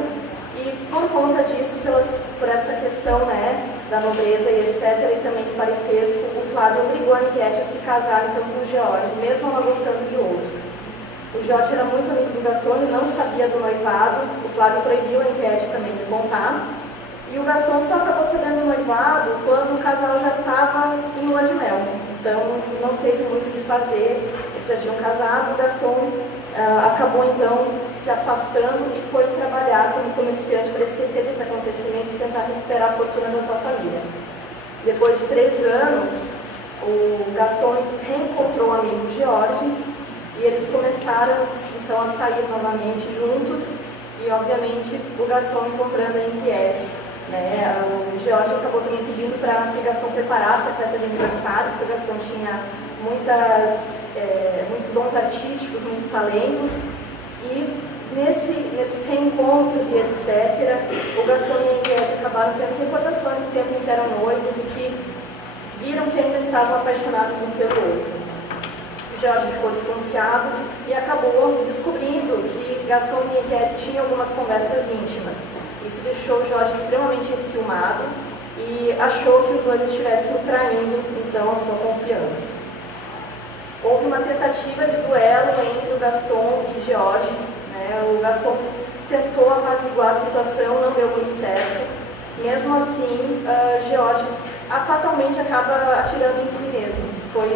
e, por conta disso, por essa questão, né, da nobreza e etc., e também de parentesco, o Flávio obrigou a Henriette a se casar então, com o Georges, mesmo ela gostando de outro. O Georges era muito amigo do Gaston e não sabia do noivado, o Flávio proibiu a Henriette também de contar, e o Gaston só acabou sabendo do noivado quando o casal já estava em lua de mel. Então, não teve muito o que fazer, eles já tinham casado, o Gaston acabou então se afastando e foi trabalhar como comerciante para esquecer desse acontecimento e tentar recuperar a fortuna da sua família. Depois de 3 anos, o Gaston reencontrou um amigo Georges e eles começaram então a sair novamente juntos e obviamente o Gaston encontrando a Henriette. Né? O Georges acabou também pedindo para que o Gaston preparasse a festa de aniversário, porque o Gaston tinha muitos dons artísticos, muitos talentos, e nesses reencontros e etc., o Gaston e a Henriette acabaram tendo recordações do tempo em que eram noivos e que viram que ainda estavam apaixonados um pelo outro. O Georges ficou desconfiado e acabou descobrindo que Gaston e Henriette tinham algumas conversas íntimas. Isso deixou o Georges extremamente enciumado e achou que os dois estivessem traindo, então, a sua confiança. Houve uma tentativa de duelo entre o Gaston e Georges. Né? O Gaston tentou apaziguar a situação, não deu muito certo. Mesmo assim, Georges fatalmente acaba atirando em si mesmo. Foi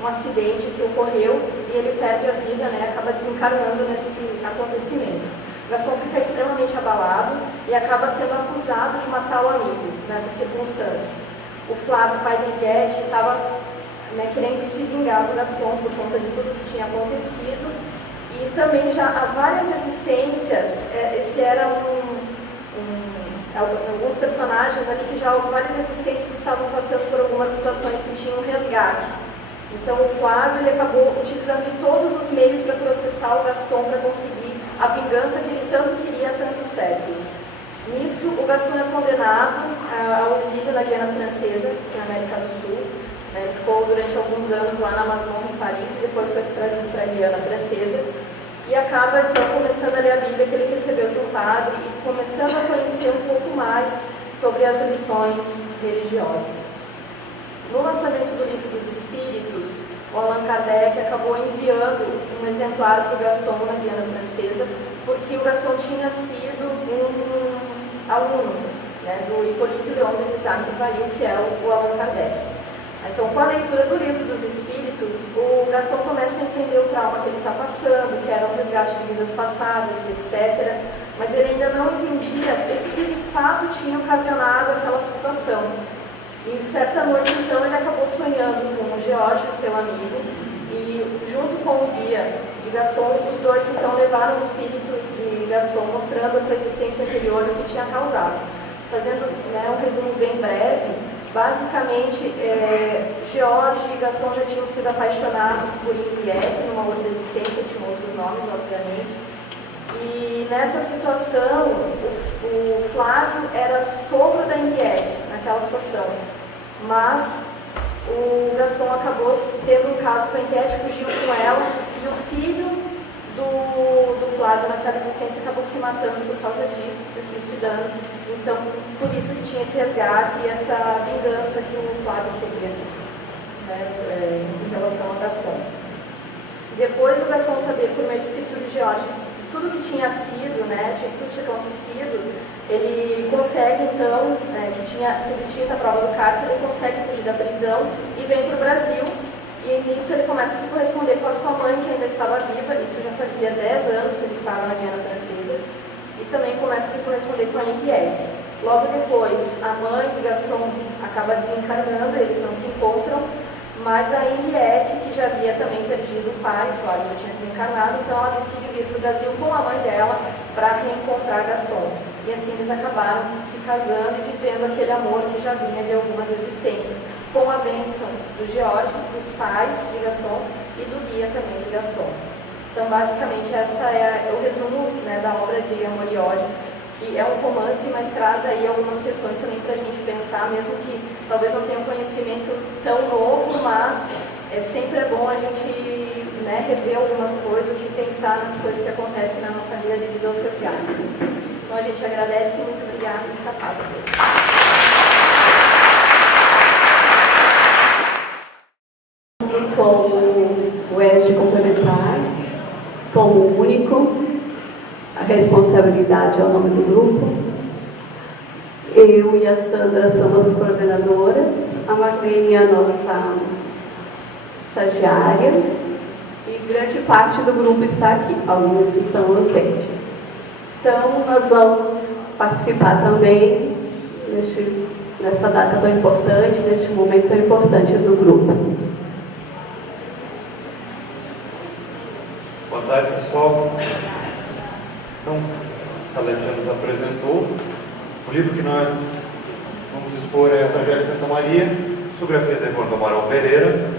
um acidente que ocorreu e ele perde a vida, né? Acaba desencarnando nesse acontecimento. Gaston fica extremamente abalado e acaba sendo acusado de matar o amigo nessa circunstância. O Flávio, pai da Henriette, estava querendo se vingar do Gaston por conta de tudo que tinha acontecido e também já há várias existências, esse era alguns personagens ali que já várias existências estavam passando por algumas situações que tinham resgate. Então o Flávio ele acabou utilizando de todos os meios para processar o Gaston para conseguir a vingança que ele tanto queria há tantos séculos. Nisso, o Gaston é condenado ao exílio na Guiana Francesa, na América do Sul. Ele ficou durante alguns anos lá na Amazônia, em Paris, e depois foi trazido para a Guiana Francesa. E acaba, então, começando a ler a Bíblia que ele recebeu de um padre e começando a conhecer um pouco mais sobre as lições religiosas. No lançamento do Livro dos Espíritos, o Allan Kardec acabou enviando um exemplar para o Gaston na Guiana Francesa, porque o Gaston tinha sido um aluno, né, do Hippolyte Léon Denis Archavayou, que é o Allan Kardec. Então, com a leitura do Livro dos Espíritos, o Gaston começa a entender o trauma que ele está passando, que era um resgate de vidas passadas, etc. Mas ele ainda não entendia o que de fato tinha ocasionado aquela situação. E certa noite, então, ele acabou sonhando com o Georges, seu amigo, e junto com o guia de Gaston, os dois então levaram o espírito de Gaston, mostrando a sua existência anterior e o que tinha causado. Fazendo um resumo bem breve, basicamente, Georges e Gaston já tinham sido apaixonados por Henriette, numa outra existência, tinham outros nomes, obviamente, E nessa situação, o Flávio era sogro da Henriette, naquela situação. Mas o Gaston acabou tendo um caso com a Henriette, fugiu com ela, e o filho do Flávio naquela existência acabou se matando por causa disso, se suicidando. Então, por isso que tinha esse resgate e essa vingança que o Flávio queria, né, em relação ao Gaston. Depois do Gaston saber, por meio do Espírito de George, tudo que tinha sido, né, tudo que tinha acontecido, ele consegue então, que tinha sido extinta a prova do cárcere, ele consegue fugir da prisão e vem para o Brasil. E nisso ele começa a se corresponder com a sua mãe, que ainda estava viva, isso já fazia 10 anos que ele estava na Guiana Francesa, e também começa a se corresponder com a Henriette. Logo depois, a mãe de Gaston acaba desencarnando, eles não se encontram, mas a Henriette, que já havia também perdido o pai, claro, já tinha desencarnado, então ela decide vir para o Brasil com a mãe dela para reencontrar Gaston. E assim eles acabaram se casando e vivendo aquele amor que já vinha de algumas existências, com a bênção do George, dos pais de Gaston e do guia também de Gaston. Então, basicamente, essa é o resumo, né, da obra de Amor e Ódio, que é um romance, mas traz aí algumas questões também para a gente pensar, mesmo que talvez não tenha um conhecimento tão novo, mas sempre é bom a gente, né, rever algumas coisas e pensar nas coisas que acontecem na nossa vida devido aos resgates. Então, a gente agradece, muito obrigada e muita paz a todos. Como o ESG complementar, como único, a responsabilidade é o nome do grupo. Eu e a Sandra somos coordenadoras, a Marlene é a nossa estagiária e grande parte do grupo está aqui, alguns estão ausentes. Então, nós vamos participar também nessa data tão importante, neste momento tão importante do grupo. Boa tarde, pessoal. Então, a Salete já nos apresentou. O livro que nós vamos expor é A Trajetória de Santa Maria, psicografia de Evandro Amaral Pereira,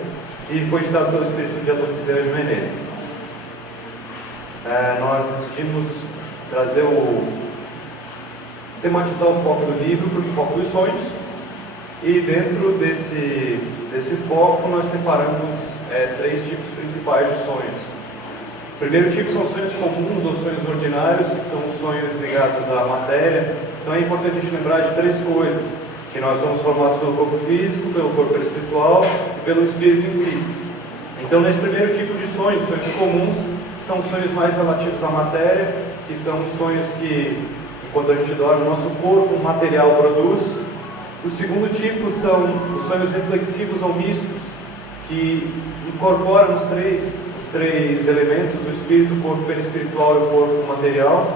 e foi editado pelo Espírito de Adolfo Bezerra de Menezes. Nós decidimos trazer tematizar o foco do livro para o foco dos sonhos, e dentro desse foco nós separamos 3 tipos principais de sonhos. O primeiro tipo são sonhos comuns ou sonhos ordinários, que são sonhos ligados à matéria. Então é importante a gente lembrar de 3 coisas, que nós somos formados pelo corpo físico, pelo corpo espiritual e pelo espírito em si. Então, nesse primeiro tipo de sonhos comuns, são sonhos mais relativos à matéria, que são sonhos que, enquanto a gente dorme, o nosso corpo material produz. O segundo tipo são os sonhos reflexivos ou mistos, que incorporam os três elementos, o espírito, o corpo perispiritual e o corpo material.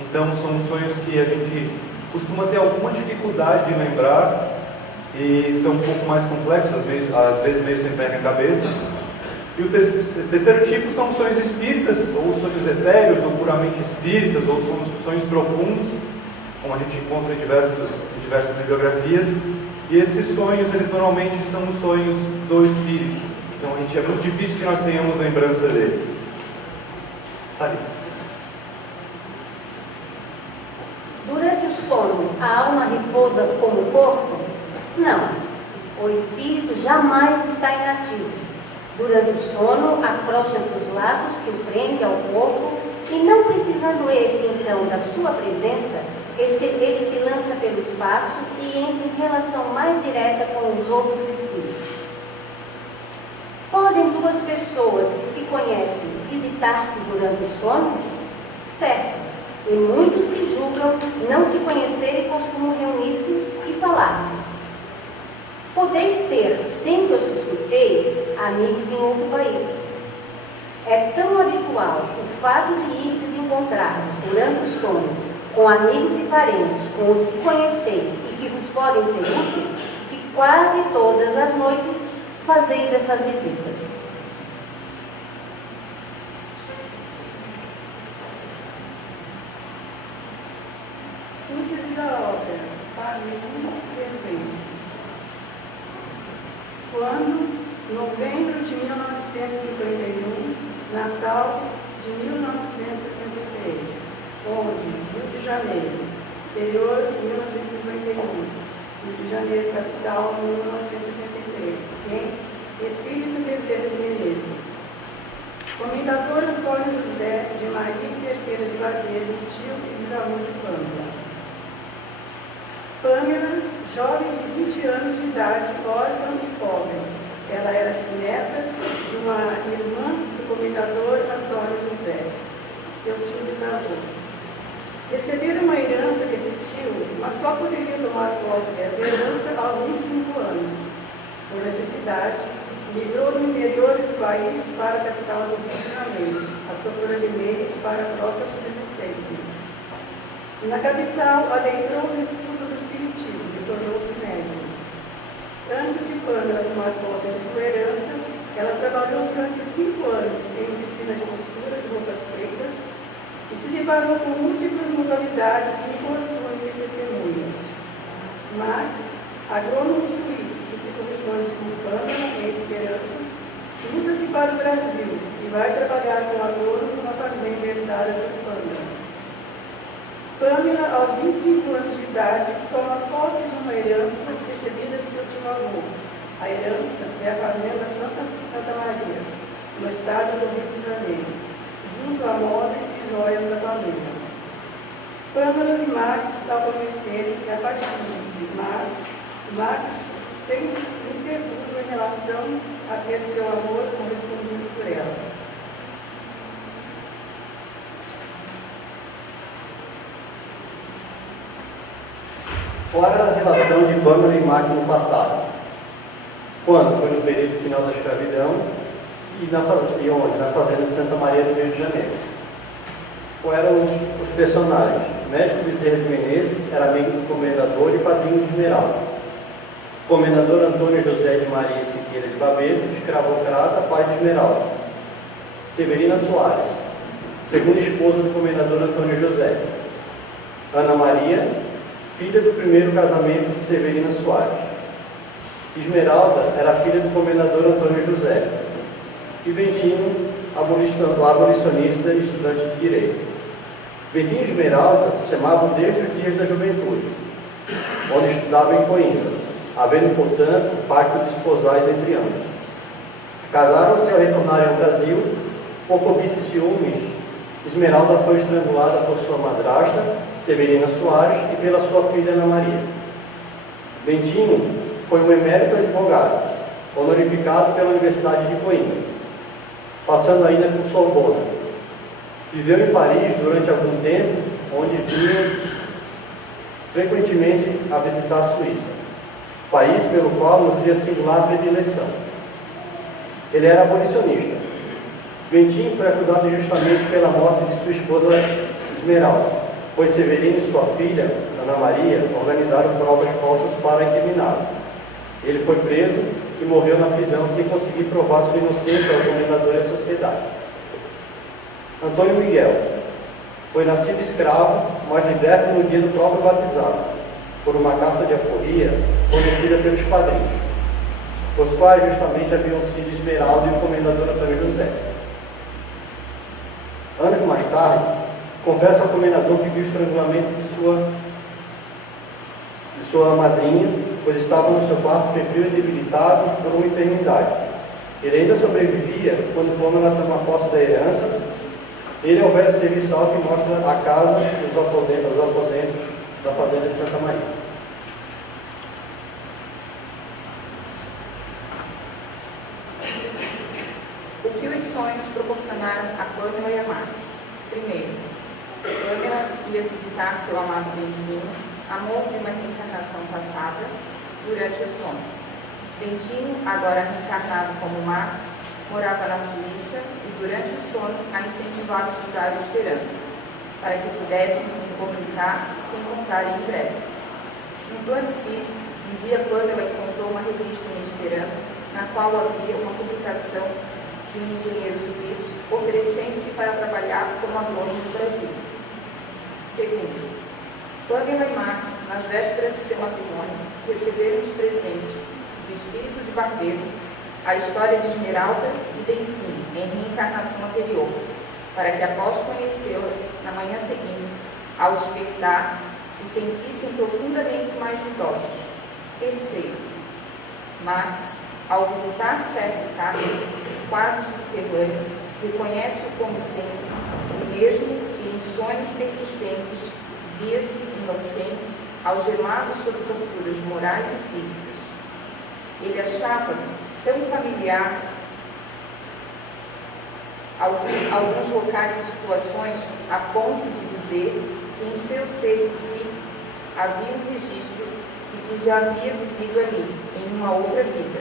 Então são sonhos que a gente costuma ter alguma dificuldade de lembrar e são um pouco mais complexos, às vezes meio sem pé nem cabeça. E o terceiro tipo são sonhos espíritas, ou sonhos etéreos, ou puramente espíritas, ou sonhos profundos, como a gente encontra em diversas bibliografias. E esses sonhos, eles normalmente são os sonhos do espírito. Então, é muito difícil que nós tenhamos lembrança deles. Tá ali. Durante o sono, a alma repousa como o corpo? Não. O espírito jamais está inativo. Durante o sono, afrouxa-se os laços que o prendem ao corpo e, não precisando este, então, da sua presença, ele se lança pelo espaço e entra em relação mais direta com os outros espíritos. Podem 2 pessoas que se conhecem visitar-se durante o sono? Certo. E muitos que julgam não se conhecerem costumam reunir-se e falar-se. Podeis ter, sem que eu suspeiteis, amigos em outro país. É tão habitual o fato de irdes encontrar-vos durante o sono com amigos e parentes, com os que conheceis e que vos podem ser úteis, que quase todas as noites fazeis essas visitas. Síntese da obra, fase 1, presente. Quando, novembro de 1951, Natal de 1963. Londres, Rio de Janeiro, interior, 1951, Rio de Janeiro, capital, 1963. Quem? Espírito Bezerra de Menezes. Comendador Antônio José de Maria Cerqueira de Barbeiro, tio e bisavô de Pâmela. Pâmela, jovem de 20 anos de idade, órfã e pobre. Ela era bisneta de uma irmã do comendador Antônio José, seu tio bisavô. Receberam uma herança desse tio, mas só poderia tomar posse dessa herança aos 25 anos. Por necessidade, migrou do interior do país para a capital do Rio de Janeiro, à procura de meios para a própria subsistência. Na capital, adentrou os estudos do espiritismo e tornou-se médium. Antes de Pâmela tomar posse de sua herança, ela trabalhou durante 5 anos em oficina de costura de roupas feitas e se deparou com múltiplas modalidades de infortúnio e testemunhos. Max, agrônomo suíço que se corresponde com Pâmela em Esperanto, muda-se para o Brasil e vai trabalhar como agrônomo numa fazenda herdada por Pâmela. Pâmela, aos 25 anos de idade, toma posse de uma herança recebida de seu tio-avô. A herança é a fazenda Santa Maria, no estado do Rio de Janeiro, junto a móveis e joias da família. Pâmela e Max, ao conhecerem-se, apaixonam-se, mas Max sente-se inseguro em relação a ter seu amor correspondido por ela. Qual era a relação de Pâmela e Max no passado? Quando? Foi no período final da escravidão e onde? Na fazenda de Santa Maria do Rio de Janeiro. Quais eram os personagens? Médico Bezerra de Menezes era amigo do comendador e padrinho de Esmeralda. Comendador Antônio José de Maria Siqueira de Barbeiro, escravocrata, pai de Esmeralda. Severina Soares, segunda esposa do comendador Antônio José. Ana Maria, filha do primeiro casamento de Severina Soares. Esmeralda era filha do comendador Antônio José. E Bentinho, abolicionista e estudante de Direito. Bentinho e Esmeralda se amavam desde os dias da juventude, onde estudavam em Coimbra, havendo, portanto, um pacto de esposais entre ambos. Casaram-se ao retornarem ao Brasil, por cobiça e ciúmes. Esmeralda foi estrangulada por sua madrasta, Severina Soares, e pela sua filha Ana Maria. Bentinho foi um emérito advogado, honorificado pela Universidade de Coimbra, passando ainda por Sorbona. Viveu em Paris durante algum tempo, onde vinha frequentemente a visitar a Suíça, país pelo qual nutria singular predileção. Ele era abolicionista. Bentinho foi acusado injustamente pela morte de sua esposa Esmeralda, pois Severino e sua filha, Ana Maria, organizaram provas falsas para incriminá-lo. Ele foi preso e morreu na prisão sem conseguir provar sua inocência ao comendador e à sociedade. Antônio Miguel foi nascido escravo, mas liberto no dia do próprio batizado, por uma carta de aforia fornecida pelos padrinhos, os quais justamente haviam sido Esmeralda e o comendador Antônio José. Anos mais tarde, confessa ao comendador que viu o estrangulamento de sua madrinha, pois estava no seu quarto febril e debilitado por uma enfermidade. Ele ainda sobrevivia quando Pâmela toma posse da herança. Ele é o velho serviçal que mostra a casa e os aposentos da fazenda de Santa Maria. O que os sonhos proporcionaram a Pâmela e a Max? Primeiro, Pâmela ia visitar seu amado Bentinho, amor de uma reencarnação passada, durante o sono. Bentinho, agora reencarnado como Max, morava na Suíça e durante o sono a incentivava a estudar o Esperanto, para que pudessem se comunicar e se encontrarem em breve. No plano físico, um dia Pâmela encontrou uma revista em Esperanto, na qual havia uma publicação de um engenheiro suíço oferecendo-se para trabalhar como agrônomo no Brasil. Segundo, Pâmela e Max, nas vésperas de seu matrimônio, receberam de presente do espírito de Barbeiro a história de Esmeralda e Bentinho, em reencarnação anterior, para que, após conhecê-la, na manhã seguinte, ao despertar, se sentissem profundamente mais ditosos. Terceiro, Max, ao visitar certa casa, quase subterrânea, reconhece-o como sempre o mesmo que, em sonhos persistentes, via-se inocente, algemado sob torturas morais e físicas. Ele achava tão familiar alguns locais e situações a ponto de dizer que em seu ser psíquico havia um registro de que já havia vivido ali, em uma outra vida.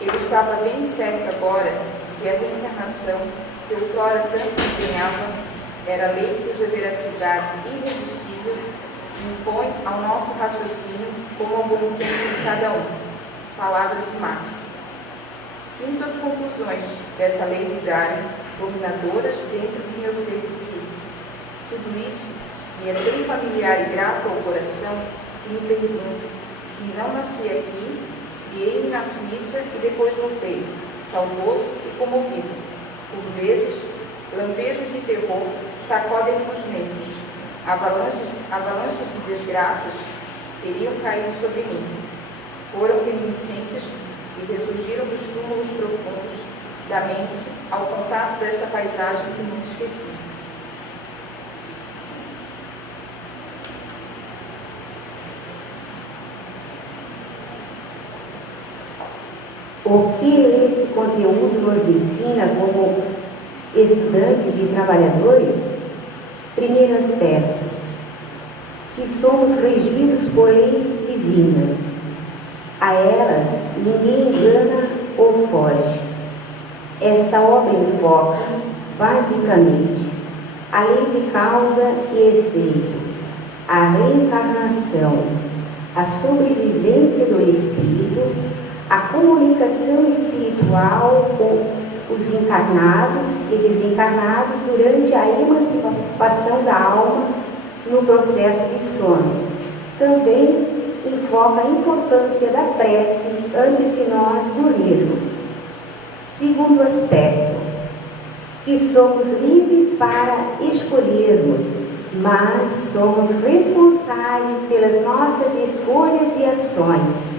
Ele estava bem certo agora de que a reencarnação, que outrora tanto empenhava, era lei cuja veracidade irresistível se impõe ao nosso raciocínio como ao bom senso de cada um. Palavras de Marx. Sinto as conclusões dessa lei vigária, dominadoras dentro do meu ser psíquico. Tudo isso me é tão familiar e grato ao coração que me pergunto se não nasci aqui, criei-me na Suíça e depois voltei, saudoso e comovido. Por vezes, lampejos de terror sacodem-me os nervos. Avalanches de desgraças teriam caído sobre mim. Foram reminiscências que ressurgiram dos túmulos profundos da mente ao contato desta paisagem que nunca esqueci. O que esse conteúdo nos ensina como estudantes e trabalhadores? Primeiro aspecto, que somos regidos por leis divinas. A elas ninguém engana ou foge. Esta obra enfoca, basicamente, a lei de causa e efeito, a reencarnação, a sobrevivência do espírito, a comunicação espiritual com os encarnados e desencarnados durante a emancipação da alma no processo de sono. Também enfoca a importância da prece antes de nós dormirmos. Segundo aspecto, que somos livres para escolhermos, mas somos responsáveis pelas nossas escolhas e ações.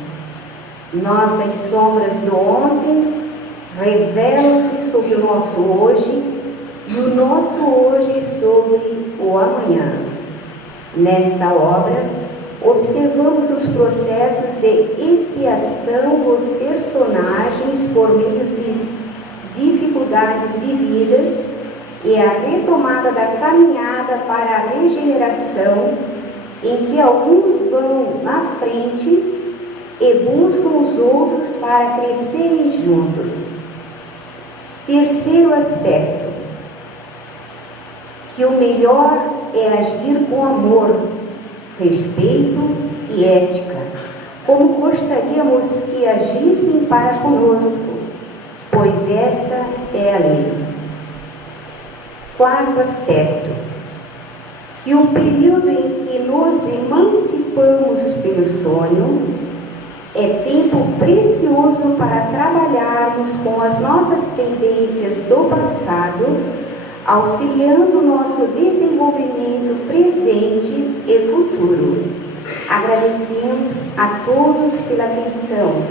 Nossas sombras do ontem revelam-se sobre o nosso hoje e o nosso hoje sobre o amanhã. Nesta obra, observamos os processos de expiação dos personagens por meio de dificuldades vividas e a retomada da caminhada para a regeneração, em que alguns vão na frente e buscam os outros para crescerem juntos. Terceiro aspecto, que o melhor é agir com amor, respeito e ética, como gostaríamos que agissem para conosco, pois esta é a lei. Quarto aspecto, que o período em que nos emancipamos pelo sonho é tempo precioso para trabalharmos com as nossas tendências do passado, auxiliando o nosso desenvolvimento presente e futuro. Agradecemos a todos pela atenção.